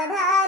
फुलवात